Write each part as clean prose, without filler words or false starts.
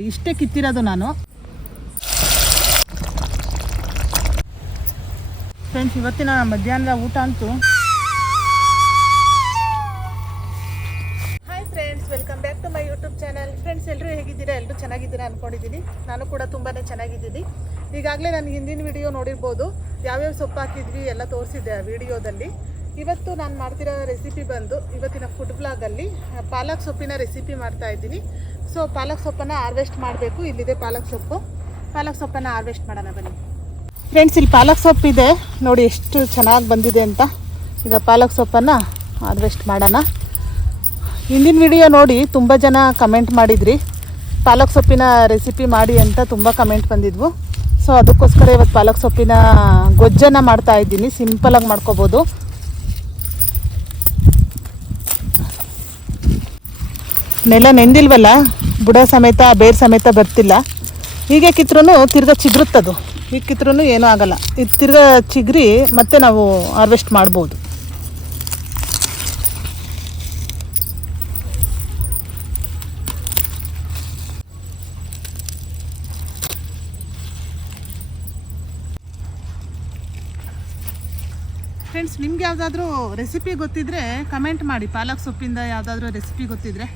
ಇಷ್ಟೇ ಕಿತ್ತಿರೋದು ನಾನು. ಫ್ರೆಂಡ್ಸ್, ಇವತ್ತಿನ ಮಧ್ಯಾಹ್ನದ ಊಟ ಅಂತೂ. Hi friends, welcome back to my YouTube channel. Friends, ಎಲ್ಲರೂ ಹೇಗಿದ್ದೀರಾ? ಎಲ್ಲರೂ ಚೆನ್ನಾಗಿದ್ದೀರಾ ಅಂದ್ಕೊಂಡಿದ್ದೀನಿ. ನಾನು ಕೂಡ ತುಂಬಾ ಚೆನ್ನಾಗಿದ್ದೀನಿ. ಈಗಾಗಲೇ ನಾನು ಹಿಂದಿನ ವಿಡಿಯೋ ನೋಡಿರ್ಬೋದು, ಯಾವ್ಯಾವ ಸೊಪ್ಪು ಹಾಕಿದ್ವಿ ಎಲ್ಲ ತೋರಿಸಿದ್ದೆ ಆ ವಿಡಿಯೋದಲ್ಲಿ. ಇವತ್ತು ನಾನು ಮಾಡ್ತಿರೋ ರೆಸಿಪಿ ಬಂದು ಇವತ್ತಿನ ಫುಡ್ ಬ್ಲಾಗಲ್ಲಿ ಪಾಲಕ್ ಸೊಪ್ಪಿನ ರೆಸಿಪಿ ಮಾಡ್ತಾ ಇದ್ದೀನಿ. ಸೊ ಪಾಲಕ್ ಸೊಪ್ಪನ್ನು ಹಾರ್ವೆಸ್ಟ್ ಮಾಡಬೇಕು. ಇಲ್ಲಿದೆ ಪಾಲಕ್ ಸೊಪ್ಪನ್ನು ಹಾರ್ವೆಸ್ಟ್ ಮಾಡೋಣ ಬನ್ನಿ. ಫ್ರೆಂಡ್ಸ್, ಇಲ್ಲಿ ಪಾಲಕ್ ಸೊಪ್ಪಿದೆ ನೋಡಿ, ಎಷ್ಟು ಚೆನ್ನಾಗಿ ಬಂದಿದೆ ಅಂತ. ಈಗ ಪಾಲಕ್ ಸೊಪ್ಪನ್ನು ಹಾರ್ವೆಸ್ಟ್ ಮಾಡೋಣ. ಹಿಂದಿನ ವಿಡಿಯೋ ನೋಡಿ ತುಂಬ ಜನ ಕಮೆಂಟ್ ಮಾಡಿದ್ರಿ, ಪಾಲಕ್ ಸೊಪ್ಪಿನ ರೆಸಿಪಿ ಮಾಡಿ ಅಂತ ತುಂಬ ಕಮೆಂಟ್ ಬಂದಿದ್ವು. ಸೊ ಅದಕ್ಕೋಸ್ಕರ ಇವತ್ತು ಪಾಲಕ್ ಸೊಪ್ಪಿನ ಗೊಜ್ಜನ್ನು ಮಾಡ್ತಾ ಇದ್ದೀನಿ. ಸಿಂಪಲಾಗಿ ಮಾಡ್ಕೋಬೋದು. ನೆಲ ನೆಂದಿಲ್ವಲ್ಲ, ಬುಡ ಸಮೇತ ಬೇರು ಸಮೇತ ಬರ್ತಿಲ್ಲ. ಹೀಗೆ ಕಿತ್ರೂ ತಿರ್ಗಾ ಚಿಗುರುತ್ತದು. ಈಗ ಕಿತ್ರೂ ಏನೂ ಆಗೋಲ್ಲ. ಇದು ತಿರ್ಗಾ ಚಿಗ್ರಿ ಮತ್ತೆ ನಾವು ಹಾರ್ವೆಸ್ಟ್ ಮಾಡ್ಬೋದು. ಫ್ರೆಂಡ್ಸ್, ನಿಮ್ಗೆ ಯಾವುದಾದ್ರೂ ರೆಸಿಪಿ ಗೊತ್ತಿದ್ದರೆ ಕಮೆಂಟ್ ಮಾಡಿ. ಪಾಲಕ್ ಸೊಪ್ಪಿಂದ ಯಾವುದಾದ್ರೂ ರೆಸಿಪಿ ಗೊತ್ತಿದ್ದರೆ.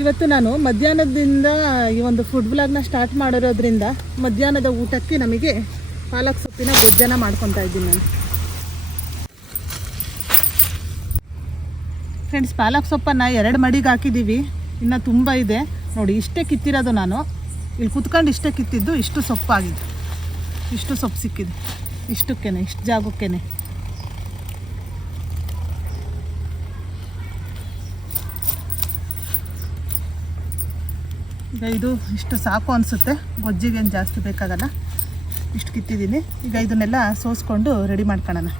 ಇವತ್ತು ನಾನು ಮಧ್ಯಾಹ್ನದಿಂದ ಈ ಒಂದು ಫುಡ್ ಬ್ಲಾಗ್ನ ಸ್ಟಾರ್ಟ್ ಮಾಡಿರೋದ್ರಿಂದ ಮಧ್ಯಾಹ್ನದ ಊಟಕ್ಕೆ ನಮಗೆ ಪಾಲಕ್ ಸೊಪ್ಪಿನ ಗೊಜ್ಜನ್ನು ಮಾಡ್ಕೊತಾ ಇದ್ದೀನಿ ನಾನು. ಫ್ರೆಂಡ್ಸ್, ಪಾಲಕ್ ಸೊಪ್ಪನ್ನು 2 ಮಡಿಗೆ ಹಾಕಿದ್ದೀವಿ. ಇನ್ನು ತುಂಬ ಇದೆ ನೋಡಿ. ಇಷ್ಟೇ ಕಿತ್ತಿರೋದು ನಾನು. ಇಲ್ಲಿ ಕುತ್ಕೊಂಡು ಇಷ್ಟೇ ಕಿತ್ತಿದ್ದು. ಇಷ್ಟು ಸೊಪ್ಪಾಗಿದೆ, ಇಷ್ಟು ಸೊಪ್ಪು ಸಿಕ್ಕಿದೆ. ಇಷ್ಟಕ್ಕೇನೆ, ಇಷ್ಟು ಜಾಗಕ್ಕೇನೆ. ಈಗ ಇದು ಇಷ್ಟು ಸಾಕು ಅನಿಸುತ್ತೆ. ಗೊಜ್ಜಿಗೇನು ಜಾಸ್ತಿ ಬೇಕಾಗಲ್ಲ. ಇಷ್ಟು ಕಿತ್ತಿದ್ದೀನಿ. ಈಗ ಇದನ್ನೆಲ್ಲ ಸೋಸ್ಕೊಂಡು ರೆಡಿ ಮಾಡ್ಕೊಳ್ಳೋಣ.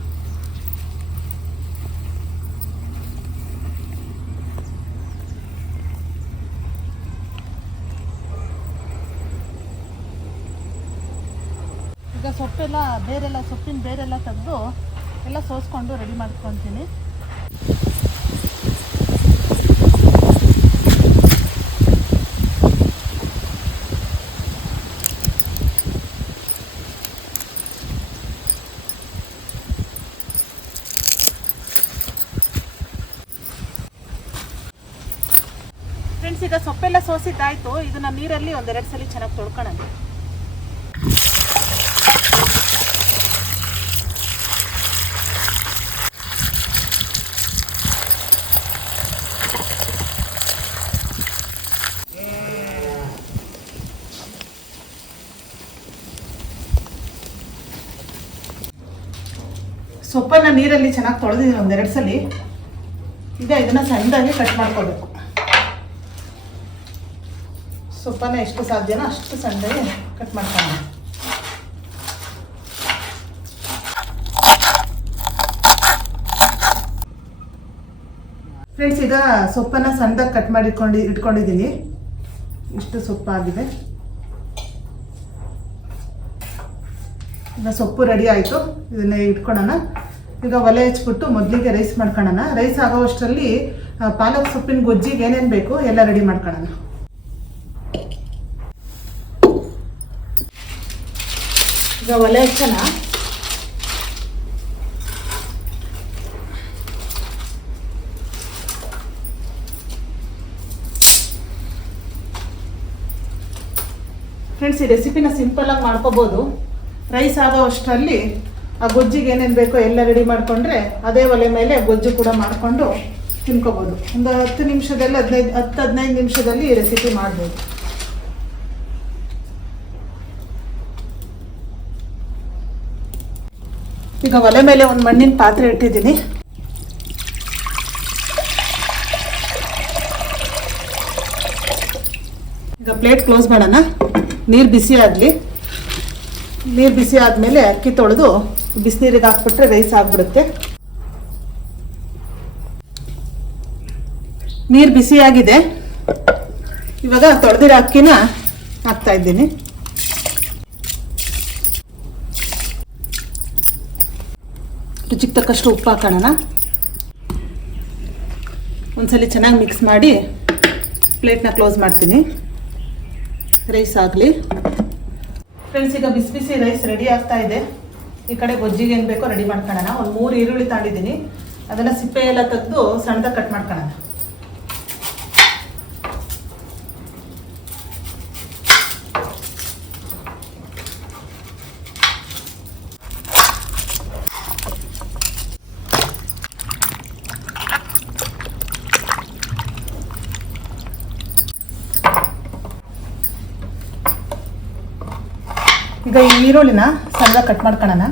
ಈಗ ಸೊಪ್ಪೆಲ್ಲ ಸೊಪ್ಪಿನ ಬೇರೆಲ್ಲ ತೆಗೆದು ಎಲ್ಲ ಸೋಸ್ಕೊಂಡು ರೆಡಿ ಮಾಡ್ಕೊತೀನಿ. ಫ್ರೆಂಡ್ಸ್, ಈಗ ಸೊಪ್ಪೆಲ್ಲ ಸೋಸಿದ್ದಾಯಿತು. ಇದನ್ನು ನೀರಲ್ಲಿ 1-2 ಸಲ ಚೆನ್ನಾಗಿ ತೊಳ್ಕೊಳ್ಳೋಣ. ಸೊಪ್ಪನ್ನು ನೀರಲ್ಲಿ ಚೆನ್ನಾಗಿ ತೊಳೆದಿದ್ದೀನಿ 1-2 ಸಲ. ಈಗ ಇದನ್ನು ಸಣ್ಣದಾಗಿ ಕಟ್ ಮಾಡ್ಕೋಬೇಕು. ಸೊಪ್ಪನ್ನು ಎಷ್ಟು ಸಾಧ್ಯನೋ ಅಷ್ಟು ಸಣ್ಣದಾಗಿ ಕಟ್ ಮಾಡ್ಕೊಳ್ಳೋಣ. ಫ್ರೆಂಡ್ಸ್, ಈಗ ಸೊಪ್ಪನ್ನು ಸಣ್ಣದಾಗಿ ಕಟ್ ಮಾಡಿ ಇಟ್ಕೊಂಡಿದ್ದೀನಿ. ಇಷ್ಟು ಸೊಪ್ಪಾಗಿದೆ. ಈಗ ಸೊಪ್ಪು ರೆಡಿ ಆಯಿತು. ಇದನ್ನ ಇಟ್ಕೊಳ್ಳೋಣ. ಈಗ ಒಲೆ ಹಚ್ಬಿಟ್ಟು ಮೊದಲಿಗೆ ರೈಸ್ ಮಾಡ್ಕೊಳ್ಳೋಣ. ರೈಸ್ ಆಗೋವಷ್ಟರಲ್ಲಿ ಪಾಲಕ್ ಸೊಪ್ಪಿನ ಗೊಜ್ಜಿಗೆ ಏನೇನು ಬೇಕು ಎಲ್ಲ ರೆಡಿ ಮಾಡ್ಕೊಳ್ಳೋಣ. ಈಗ ಒಲೆ ಹಚ್ಚೋಣ. ಫ್ರೆಂಡ್ಸ್, ಈ ರೆಸಿಪಿನ ಸಿಂಪಲಾಗಿ ಮಾಡ್ಕೋಬೋದು. ರೈಸ್ ಆಗೋ ಅಷ್ಟರಲ್ಲಿ ಆ ಗೊಜ್ಜಿಗೆ ಏನೇನು ಬೇಕೋ ಎಲ್ಲ ರೆಡಿ ಮಾಡಿಕೊಂಡ್ರೆ ಅದೇ ಒಲೆ ಮೇಲೆ ಗೊಜ್ಜು ಕೂಡ ಮಾಡಿಕೊಂಡು ತಿನ್ಕೋಬೋದು. ಒಂದು 10 ನಿಮಿಷದಲ್ಲಿ 10-15 ನಿಮಿಷದಲ್ಲಿ ಈ ರೆಸಿಪಿ ಮಾಡ್ಬೋದು. ಈಗ ಒಲೆ ಮೇಲೆ ಒಂದು ಮಣ್ಣಿನ ಪಾತ್ರೆ ಇಟ್ಟಿದ್ದೀನಿ. ಈಗ ಪ್ಲೇಟ್ ಕ್ಲೋಸ್ ಮಾಡೋಣ. ನೀರು ಬಿಸಿ ಆಗಲಿ. ನೀರು ಬಿಸಿ ಆದಮೇಲೆ ಅಕ್ಕಿ ತೊಳೆದು ಬಿಸಿನೀರಿಗೆ ಹಾಕ್ಬಿಟ್ರೆ ರೈಸ್ ಆಗಿಬಿಡುತ್ತೆ. ನೀರು ಬಿಸಿಯಾಗಿದೆ. ಇವಾಗ ತೊಳೆದಿರೋ ಅಕ್ಕಿನ ಹಾಕ್ತಾ ಇದ್ದೀನಿ. ರುಚಿಗೆ ತಕ್ಕಷ್ಟು ಉಪ್ಪು ಹಾಕೋಣ. ಒಂದ್ಸಲಿ ಚೆನ್ನಾಗಿ ಮಿಕ್ಸ್ ಮಾಡಿ ಪ್ಲೇಟ್ನ ಕ್ಲೋಸ್ ಮಾಡ್ತೀನಿ. ರೈಸ್ ಆಗಲಿ. ಫ್ರೆಂಡ್ಸ್, ಈಗ ಬಿಸಿ ಬಿಸಿ ರೈಸ್ ರೆಡಿ ಆಗ್ತಾ ಇದೆ. ಈ ಕಡೆ ಗೊಜ್ಜಿಗೆ ಏನು ಬೇಕೋ ರೆಡಿ ಮಾಡ್ಕೊಳ್ಳೋಣ. ಒಂದು 3 ಈರುಳ್ಳಿ ತಗೊಂಡಿದ್ದೀನಿ, ಅದನ್ನು ಸಿಪ್ಪೆ ಎಲ್ಲ ತೆಗೆದು ಸಣ್ಣದಾಗಿ ಕಟ್ ಮಾಡ್ಕೊಳ್ಳೋಣ. ಈಗ ಈ ಈರುಳ್ಳಿನ ಸಣ್ಣದಾಗಿ ಕಟ್ ಮಾಡ್ಕೊಳ್ಳೋಣ.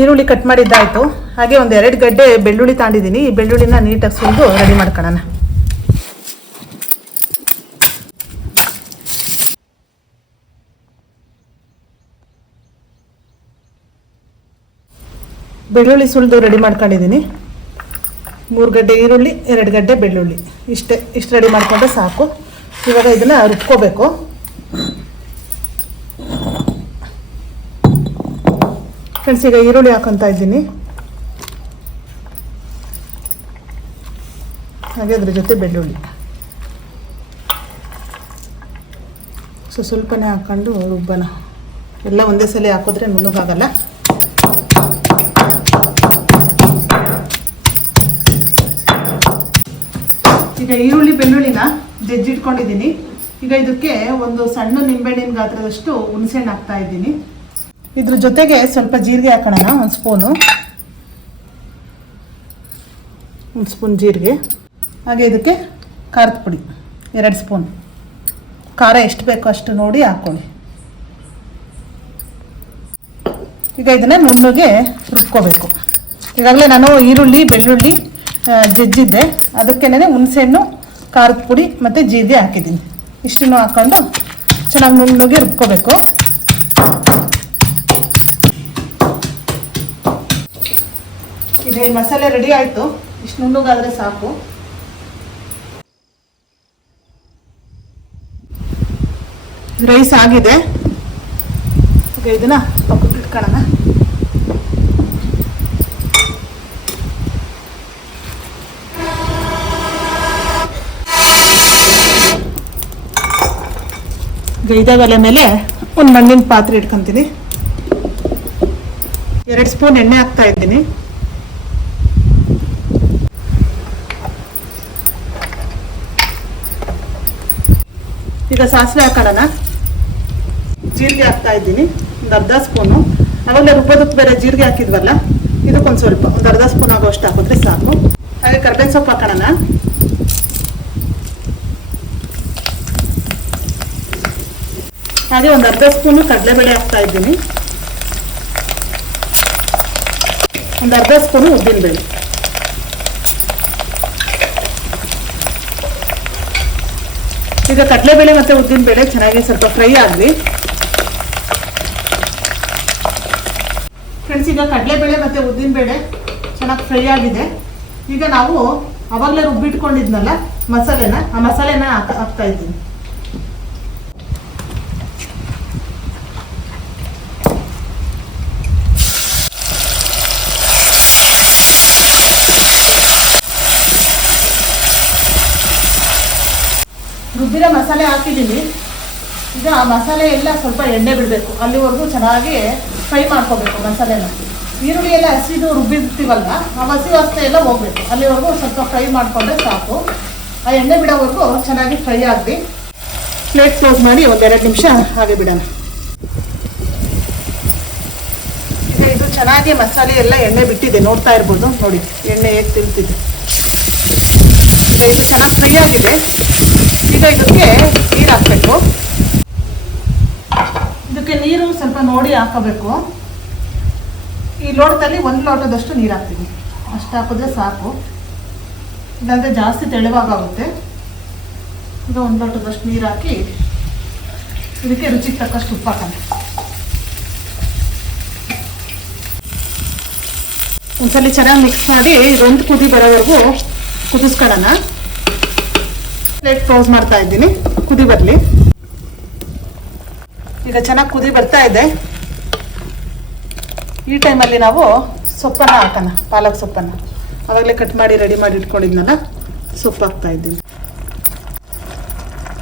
ಈರುಳ್ಳಿ ಕಟ್ ಮಾಡಿದ್ದಾಯಿತು. ಹಾಗೆ ಒಂದು 2 ಗಡ್ಡೆ ಬೆಳ್ಳುಳ್ಳಿ ತಗೊಂಡಿದ್ದೀನಿ. ಈ ಬೆಳ್ಳುಳ್ಳಿನ ನೀಟಾಗಿ ಸುಲಿದು ರೆಡಿ ಮಾಡ್ಕೊಳ್ಳೋಣ. ಬೆಳ್ಳುಳ್ಳಿ ಸುಲಿದು ರೆಡಿ ಮಾಡ್ಕೊಂಡಿದ್ದೀನಿ. 3 ಗಡ್ಡೆ ಈರುಳ್ಳಿ, 2 ಗಡ್ಡೆ ಬೆಳ್ಳುಳ್ಳಿ, ಇಷ್ಟು ರೆಡಿ ಮಾಡಿಕೊಂಡ್ರೆ ಸಾಕು. ಇವಾಗ ಇದನ್ನು ರುಬ್ಕೋಬೇಕು. ಫ್ರೆಂಡ್ಸ್, ಈಗ ಈರುಳ್ಳಿ ಹಾಕೊತಾ ಇದ್ದೀನಿ. ಹಾಗೆ ಅದ್ರ ಜೊತೆ ಬೆಳ್ಳುಳ್ಳಿ ಸ್ವಲ್ಪನೇ ಹಾಕ್ಕೊಂಡು ರುಬ್ಬನ. ಎಲ್ಲ ಒಂದೇ ಸಲ ಹಾಕಿದ್ರೆ ನುಣ್ಣಗಾಗಲ್ಲ. ಈಗ ಈರುಳ್ಳಿ ಬೆಳ್ಳುಳ್ಳಿನ ಜಜ್ಜಿಟ್ಕೊಂಡಿದ್ದೀನಿ. ಈಗ ಇದಕ್ಕೆ ಒಂದು ಸಣ್ಣ ನಿಂಬೆಹಣ್ಣಿನ ಗಾತ್ರದಷ್ಟು ಹುಣಸೆಹಣ್ಣು ಹಾಕ್ತಾ ಇದ್ದೀನಿ. ಇದ್ರ ಜೊತೆಗೆ ಸ್ವಲ್ಪ ಜೀರಿಗೆ ಹಾಕೋಣ. ಒಂದು ಸ್ಪೂನ್ ಜೀರಿಗೆ. ಹಾಗೆ ಇದಕ್ಕೆ ಖಾರದ ಪುಡಿ 2 ಸ್ಪೂನ್. ಖಾರ ಎಷ್ಟು ಬೇಕೋ ಅಷ್ಟು ನೋಡಿ ಹಾಕ್ಕೊಳ್ಳಿ. ಈಗ ಇದನ್ನು ನುಣ್ಣಗೆ ರುಬ್ಕೋಬೇಕು. ಈಗಾಗಲೇ ನಾನು ಈರುಳ್ಳಿ ಬೆಳ್ಳುಳ್ಳಿ ಜಜ್ಜಿದ್ದೆ, ಅದಕ್ಕೇನೆ ಹುಣಸೆಹಣ್ಣು, ಖಾರದ ಪುಡಿ ಮತ್ತು ಜೀರಿಗೆ ಹಾಕಿದ್ದೀನಿ. ಇಷ್ಟನ್ನು ಹಾಕ್ಕೊಂಡು ಚೆನ್ನಾಗಿ ನುಣ್ಣಗೆ ರುಬ್ಕೋಬೇಕು. ಈಗ ಈ ಮಸಾಲೆ ರೆಡಿ ಆಯಿತು. ಇಷ್ಟು ನುಣ್ಣಗಾದರೆ ಸಾಕು. ರೈಸ್ ಆಗಿದೆ. ಈಗ ಇದನ್ನು ಪಕ್ಕಕ್ಕೆ ಇಟ್ಕೊಳ್ಳೋಣ. ಇದೇ ಒಲೆ ಮೇಲೆ ಒಂದು ಮಣ್ಣಿನ ಪಾತ್ರೆ ಇಟ್ಕೊತೀನಿ. 2 ಸ್ಪೂನ್ ಎಣ್ಣೆ ಹಾಕ್ತಾ ಇದ್ದೀನಿ. ಈಗ ಸಾಸಿವೆ ಹಾಕೋಣ. ಜೀರಿಗೆ ಹಾಕ್ತಾ ಇದ್ದೀನಿ, ಒಂದು ಅರ್ಧ ಸ್ಪೂನು. ಆವಾಗಲೇ ರುಬ್ಬೋದಕ್ಕೆ ಬೇರೆ ಜೀರಿಗೆ ಹಾಕಿದ್ವಲ್ಲ, ಇದಕ್ಕೊಂದು ಸ್ವಲ್ಪ ಒಂದು ಅರ್ಧ ಸ್ಪೂನ್ ಆಗೋಷ್ಟು ಹಾಕಿದ್ರೆ ಸಾಕು. ಹಾಗೆ ಕರ್ಬೇವಿನ ಸೊಪ್ಪು ಹಾಕೋಣ. ಹಾಗೆ ಒಂದು ಅರ್ಧ ಸ್ಪೂನು ಕಡಲೆಬೇಳೆ ಹಾಕ್ತಾ ಇದ್ದೀನಿ. ಒಂದು ಅರ್ಧ ಸ್ಪೂನು ಉದ್ದಿನಬೇಳೆ. ಈಗ ಕಡಲೆಬೇಳೆ ಮತ್ತು ಉದ್ದಿನಬೇಳೆ ಚೆನ್ನಾಗಿ ಸ್ವಲ್ಪ ಫ್ರೈ ಆಗಲಿ. ಫ್ರೆಂಡ್ಸ್, ಈಗ ಕಡಲೆಬೇಳೆ ಮತ್ತು ಉದ್ದಿನಬೇಳೆ ಚೆನ್ನಾಗಿ ಫ್ರೈ ಆಗಿದೆ. ಈಗ ನಾವು ಅವಾಗಲೇ ರುಬ್ಬಿಟ್ಕೊಂಡಿದ್ನಲ್ಲ ಮಸಾಲೆನ, ಆ ಮಸಾಲೆನ ಹಾಕ್ತಾ ಇದ್ದೀನಿ. ರುಬ್ಬಿರೋ ಮಸಾಲೆ ಹಾಕಿದ್ದೀನಿ. ಈಗ ಆ ಮಸಾಲೆ ಎಲ್ಲ ಸ್ವಲ್ಪ ಎಣ್ಣೆ ಬಿಡಬೇಕು, ಅಲ್ಲಿವರೆಗೂ ಚೆನ್ನಾಗಿ ಫ್ರೈ ಮಾಡ್ಕೋಬೇಕು ಮಸಾಲೆನ. ಈರುಳ್ಳಿ ಎಲ್ಲ ಹಸಿದು ರುಬ್ಬಿರ್ತೀವಲ್ಲ, ಆ ಹಸಿ ವಾಸನೆ ಎಲ್ಲ ಹೋಗ್ಬೇಕು, ಅಲ್ಲಿವರೆಗೂ ಸ್ವಲ್ಪ ಫ್ರೈ ಮಾಡಿಕೊಂಡ್ರೆ ಸಾಕು. ಆ ಎಣ್ಣೆ ಬಿಡೋವರೆಗೂ ಚೆನ್ನಾಗಿ ಫ್ರೈ ಆಗಲಿ. ಪ್ಲೇಟ್ ಕ್ಲೋಸ್ ಮಾಡಿ ಒಂದು 2 ನಿಮಿಷ ಹಾಗೆ ಬಿಡೋಣ. ಈಗ ಇದು ಚೆನ್ನಾಗಿ ಮಸಾಲೆ ಎಲ್ಲ ಎಣ್ಣೆ ಬಿಟ್ಟಿದೆ, ನೋಡ್ತಾ ಇರ್ಬೋದು. ನೋಡಿ ಎಣ್ಣೆ ಹೇಗೆ ತಿಳ್ತಿದೆ. ಈಗ ಇದು ಚೆನ್ನಾಗಿ ಫ್ರೈ ಆಗಿದೆ. ಈಗ ಇದಕ್ಕೆ ನೀರು ಹಾಕಬೇಕು. ಇದಕ್ಕೆ ನೀರು ಸ್ವಲ್ಪ ನೋಡಿ ಹಾಕಬೇಕು. ಈ ಲೋಟದಲ್ಲಿ 1 ಲೋಟದಷ್ಟು ನೀರು ಹಾಕ್ತೀನಿ. ಅಷ್ಟು ಹಾಕಿದ್ರೆ ಸಾಕು, ಇಲ್ಲಾಂದರೆ ಜಾಸ್ತಿ ತೆಳುವಾಗುತ್ತೆ. ಈಗ 1 ಲೋಟದಷ್ಟು ನೀರು ಹಾಕಿ ಇದಕ್ಕೆ ರುಚಿಗೆ ತಕ್ಕಷ್ಟು ಉಪ್ಪು ಹಾಕೋಣ. ಒಂದ್ಸಲ ಚೆನ್ನಾಗಿ ಮಿಕ್ಸ್ ಮಾಡಿ ಇದೊಂದು ಕುದಿ ಬರೋವರೆಗೂ ಕುದಿಸ್ಕೊಳ್ಳೋಣ. ಪ್ಲೇಟ್ ಕ್ಲೋಸ್ ಮಾಡ್ತಾ ಇದ್ದೀನಿ, ಕುದಿ ಬರಲಿ. ಈಗ ಚೆನ್ನಾಗಿ ಕುದಿ ಬರ್ತಾ ಇದೆ. ಈ ಟೈಮಲ್ಲಿ ನಾವು ಸೊಪ್ಪನ್ನು ಹಾಕೋಣ, ಪಾಲಕ್ ಸೊಪ್ಪನ್ನು. ಆವಾಗಲೇ ಕಟ್ ಮಾಡಿ ರೆಡಿ ಮಾಡಿ ಇಟ್ಕೊಂಡಿದ್ನಲ್ಲ, ಸೊಪ್ಪು ಹಾಕ್ತಾ ಇದ್ದೀನಿ.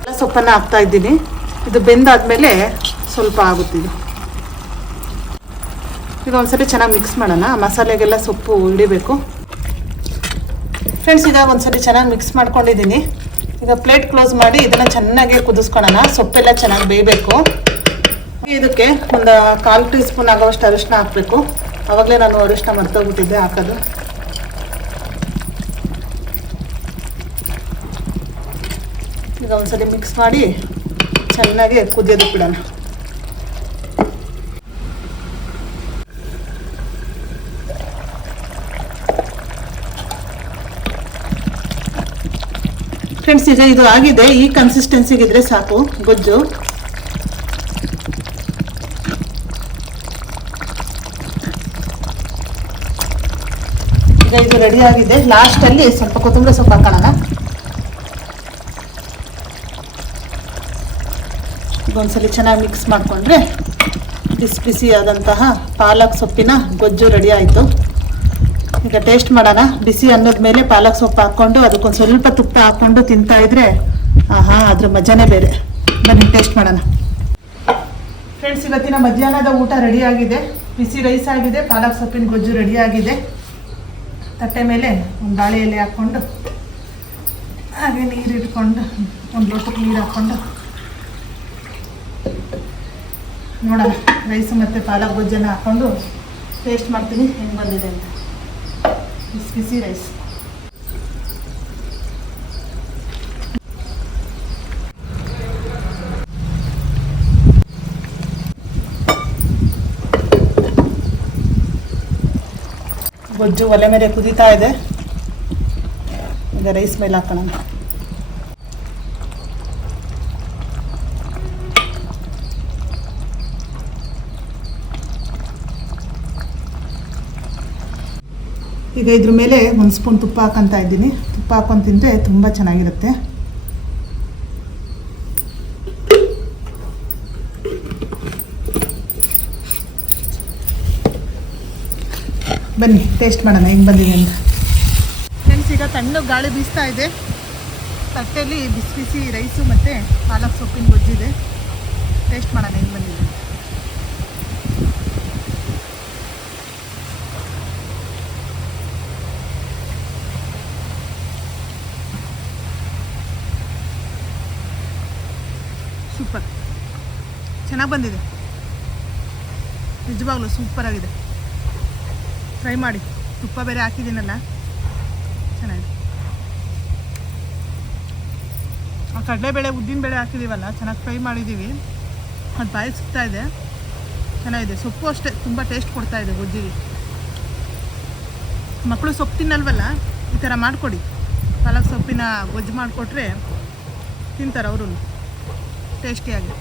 ಎಲ್ಲ ಸೊಪ್ಪನ್ನು ಹಾಕ್ತಾ ಇದ್ದೀನಿ. ಇದು ಬೆಂದಾದ್ಮೇಲೆ ಸ್ವಲ್ಪ ಆಗುತ್ತಿದೆ. ಈಗ ಒಂದ್ಸರಿ ಚೆನ್ನಾಗಿ ಮಿಕ್ಸ್ ಮಾಡೋಣ. ಮಸಾಲೆಗೆಲ್ಲ ಸೊಪ್ಪು ಹಿಡಿಬೇಕು ಫ್ರೆಂಡ್ಸ್. ಈಗ ಒಂದ್ಸರಿ ಚೆನ್ನಾಗಿ ಮಿಕ್ಸ್ ಮಾಡ್ಕೊಂಡಿದ್ದೀನಿ. ಈಗ ಪ್ಲೇಟ್ ಕ್ಲೋಸ್ ಮಾಡಿ ಇದನ್ನು ಚೆನ್ನಾಗಿ ಕುದಿಸ್ಕೊಳ್ಳೋಣ. ಸೊಪ್ಪೆಲ್ಲ ಚೆನ್ನಾಗಿ ಬೇಯಬೇಕು. ಇದಕ್ಕೆ ಒಂದು 1/4 ಟೀ ಸ್ಪೂನ್ ಆಗೋವಷ್ಟು ಅರಿಶಿನ ಹಾಕಬೇಕು. ಆವಾಗಲೇ ನಾನು ಅರಿಶಿನ ಮರ್ತೋಗ್ಬಿಟ್ಟಿದ್ದೆ ಹಾಕೋದು. ಈಗ ಒಂದ್ಸರಿ ಮಿಕ್ಸ್ ಮಾಡಿ ಚೆನ್ನಾಗಿ ಕುದಿಯೋದಕ್ಕೆ ಬಿಡೋಣ. ಫ್ರೆಂಡ್ಸ್, ಈಗ ಇದು ಆಗಿದೆ. ಈ ಕನ್ಸಿಸ್ಟೆನ್ಸಿಗಿದ್ರೆ ಸಾಕು ಗೊಜ್ಜು. ಈಗ ಇದು ರೆಡಿ ಆಗಿದೆ. ಲಾಸ್ಟಲ್ಲಿ ಸ್ವಲ್ಪ ಕೊತ್ತಂಬರಿ ಸೊಪ್ಪು ಹಾಕೋಣ. ಈಗ ಒಂದ್ಸಲಿ ಚೆನ್ನಾಗಿ ಮಿಕ್ಸ್ ಮಾಡಿಕೊಂಡ್ರೆ ಬಿಸಿ ಬಿಸಿಯಾದಂತಹ ಪಾಲಕ್ ಸೊಪ್ಪಿನ ಗೊಜ್ಜು ರೆಡಿ ಆಯಿತು. ಈಗ ಟೇಸ್ಟ್ ಮಾಡೋಣ. ಬಿಸಿ ಅನ್ನದ ಮೇಲೆ ಪಾಲಕ್ ಸೊಪ್ಪು ಹಾಕ್ಕೊಂಡು ಅದಕ್ಕೊಂದು ಸ್ವಲ್ಪ ತುಪ್ಪ ಹಾಕ್ಕೊಂಡು ತಿಂತಾ ಇದ್ರೆ ಆಹಾ, ಅದ್ರ ಮಜಾನೇ ಬೇರೆ. ಬನ್ನಿ ಟೇಸ್ಟ್ ಮಾಡೋಣ. ಫ್ರೆಂಡ್ಸ್, ಇವತ್ತಿನ ಮಧ್ಯಾಹ್ನದ ಊಟ ರೆಡಿ ಆಗಿದೆ. ಬಿಸಿ ರೈಸ್ ಆಗಿದೆ, ಪಾಲಕ್ ಸೊಪ್ಪಿನ ಗೊಜ್ಜು ರೆಡಿ ಆಗಿದೆ. ತಟ್ಟೆ ಮೇಲೆ ಒಂದು ಬಾಳೆ ಎಲೆ ಹಾಕ್ಕೊಂಡು ಹಾಗೆ ನೀರು ಇಟ್ಕೊಂಡು ಒಂದು ಲೋಟಕ್ಕೆ ನೀರು ಹಾಕ್ಕೊಂಡು ನೋಡೋಣ. ರೈಸು ಮತ್ತು ಪಾಲಕ್ ಗೊಜ್ಜನ್ನು ಹಾಕ್ಕೊಂಡು ಟೇಸ್ಟ್ ಮಾಡ್ತೀನಿ ಹೆಂಗೆ ಬಂದಿದೆ ಅಂತ. ಬಿಸಿ ಬಿಸಿ ರೈಸ್. ಗೊಜ್ಜು ಒಲೆ ಮೇಲೆ ಕುದೀತಾ ಇದೆ. ಈಗ ರೈಸ್ ಮೇಲೆ ಹಾಕೋಣ. ಈಗ ಇದ್ರ ಮೇಲೆ 1 ಸ್ಪೂನ್ ತುಪ್ಪ ಹಾಕೊತಾ ಇದ್ದೀನಿ. ತುಪ್ಪ ಹಾಕೊಂಡು ತಿಂದರೆ ತುಂಬ ಚೆನ್ನಾಗಿರುತ್ತೆ. ಬನ್ನಿ ಟೇಸ್ಟ್ ಮಾಡೋಣ ಹೆಂಗೆ ಬಂದಿದೆ ಅಂತ. ಫ್ರೆಂಡ್ಸ್, ಈಗ ತಣ್ಣಗೆ ಗಾಳಿ ಬೀಸ್ತಾ ಇದೆ. ತಟ್ಟೆಯಲ್ಲಿ ಬಿಸಿ ಬಿಸಿ ರೈಸು ಮತ್ತು ಪಾಲಕ್ ಸೊಪ್ಪಿನ ಗೊಜ್ಜಿದೆ. ಟೇಸ್ಟ್ ಮಾಡೋಣ ಹೆಂಗೆ ಬಂದಿದೆ. ಸೂಪರ್, ಚೆನ್ನಾಗಿ ಬಂದಿದೆ. ನಿಜವಾಗ್ಲೂ ಸೂಪರಾಗಿದೆ. ಟ್ರೈ ಮಾಡಿ. ತುಪ್ಪ ಬೇರೆ ಹಾಕಿದ್ದೀನಲ್ಲ, ಚೆನ್ನಾಗಿದೆ. ಆ ಕಡಲೆಬೇಳೆ ಉದ್ದಿನಬೇಳೆ ಹಾಕಿದ್ದೀವಲ್ಲ, ಚೆನ್ನಾಗಿ ಫ್ರೈ ಮಾಡಿದ್ದೀವಿ. ಅದು ಬಾಯಿಗೆ ಸಿಗ್ತಾ ಇದೆ, ಚೆನ್ನಾಗಿದೆ. ಸೊಪ್ಪು ಅಷ್ಟೇ ತುಂಬ ಟೇಸ್ಟ್ ಕೊಡ್ತಾ ಇದೆ ಗೊಜ್ಜಿಗೆ. ಮಕ್ಕಳು ಸೊಪ್ಪು ತಿನ್ನಲ್ವಲ್ಲ, ಈ ಥರ ಮಾಡಿಕೊಡಿ. ಪಾಲಕ್ ಸೊಪ್ಪಿನ ಗೊಜ್ಜು ಮಾಡಿಕೊಟ್ರೆ ತಿಂತಾರೆ ಅವರು ಟೇಸ್ಟಿಯಾಗಿ.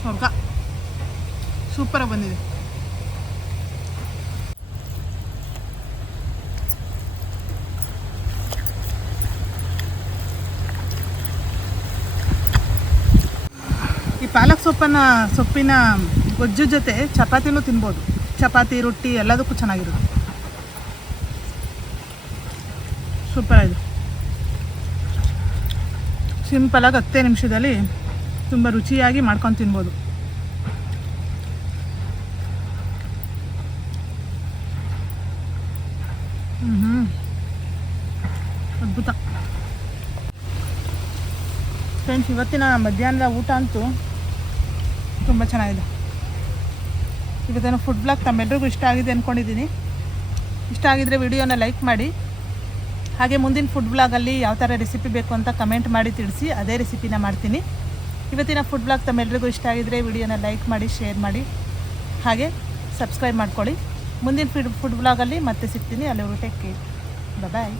ಸ್ವರ್ಗ, ಸೂಪರಾಗಿ ಬಂದಿದೆ. ಈ ಪಾಲಕ್ ಸೊಪ್ಪಿನ ಗೊಜ್ಜು ಜೊತೆ ಚಪಾತಿನೂ ತಿನ್ಬೋದು. ಚಪಾತಿ, ರೊಟ್ಟಿ ಎಲ್ಲದಕ್ಕೂ ಚೆನ್ನಾಗಿರುತ್ತೆ. ಸೂಪರಾಗಿದೆ. ಸಿಂಪಲಾಗಿ 10 ನಿಮಿಷದಲ್ಲಿ ತುಂಬ ರುಚಿಯಾಗಿ ಮಾಡ್ಕೊಂಡು ತಿನ್ಬೋದು. ಅದ್ಭುತ. ಫ್ರೆಂಡ್ಸ್, ಇವತ್ತಿನ ಮಧ್ಯಾಹ್ನದ ಊಟ ಅಂತೂ ತುಂಬ ಚೆನ್ನಾಗಿದೆ. ಇವತ್ತಿನ ಫುಡ್ ಬ್ಲಾಗ್ ತಮ್ಮೆಲ್ಲರಿಗೂ ಇಷ್ಟ ಆಗಿದೆ ಅಂದ್ಕೊಂಡಿದ್ದೀನಿ. ಇಷ್ಟ ಆಗಿದರೆ ವಿಡಿಯೋನ ಲೈಕ್ ಮಾಡಿ. ಹಾಗೆ ಮುಂದಿನ ಫುಡ್ ಬ್ಲಾಗಲ್ಲಿ ಯಾವ ಥರ ರೆಸಿಪಿ ಬೇಕು ಅಂತ ಕಮೆಂಟ್ ಮಾಡಿ ತಿಳಿಸಿ, ಅದೇ ರೆಸಿಪಿನ ಮಾಡ್ತೀನಿ. ಇವತ್ತಿನ ಫುಡ್ ಬ್ಲಾಗ್ ತಮ್ಮೆಲ್ಲರಿಗೂ ಇಷ್ಟ ಆಗಿದರೆ ವಿಡಿಯೋನ ಲೈಕ್ ಮಾಡಿ, ಶೇರ್ ಮಾಡಿ, ಹಾಗೆ ಸಬ್ಸ್ಕ್ರೈಬ್ ಮಾಡ್ಕೊಳ್ಳಿ. ಮುಂದಿನ ಫುಡ್ ಬ್ಲಾಗಲ್ಲಿ ಮತ್ತೆ ಸಿಗ್ತೀನಿ. ಅಲ್ಲಿವರೆಗೂ ಟೇಕ್ ಕೇರ್. ಬಾಯ್.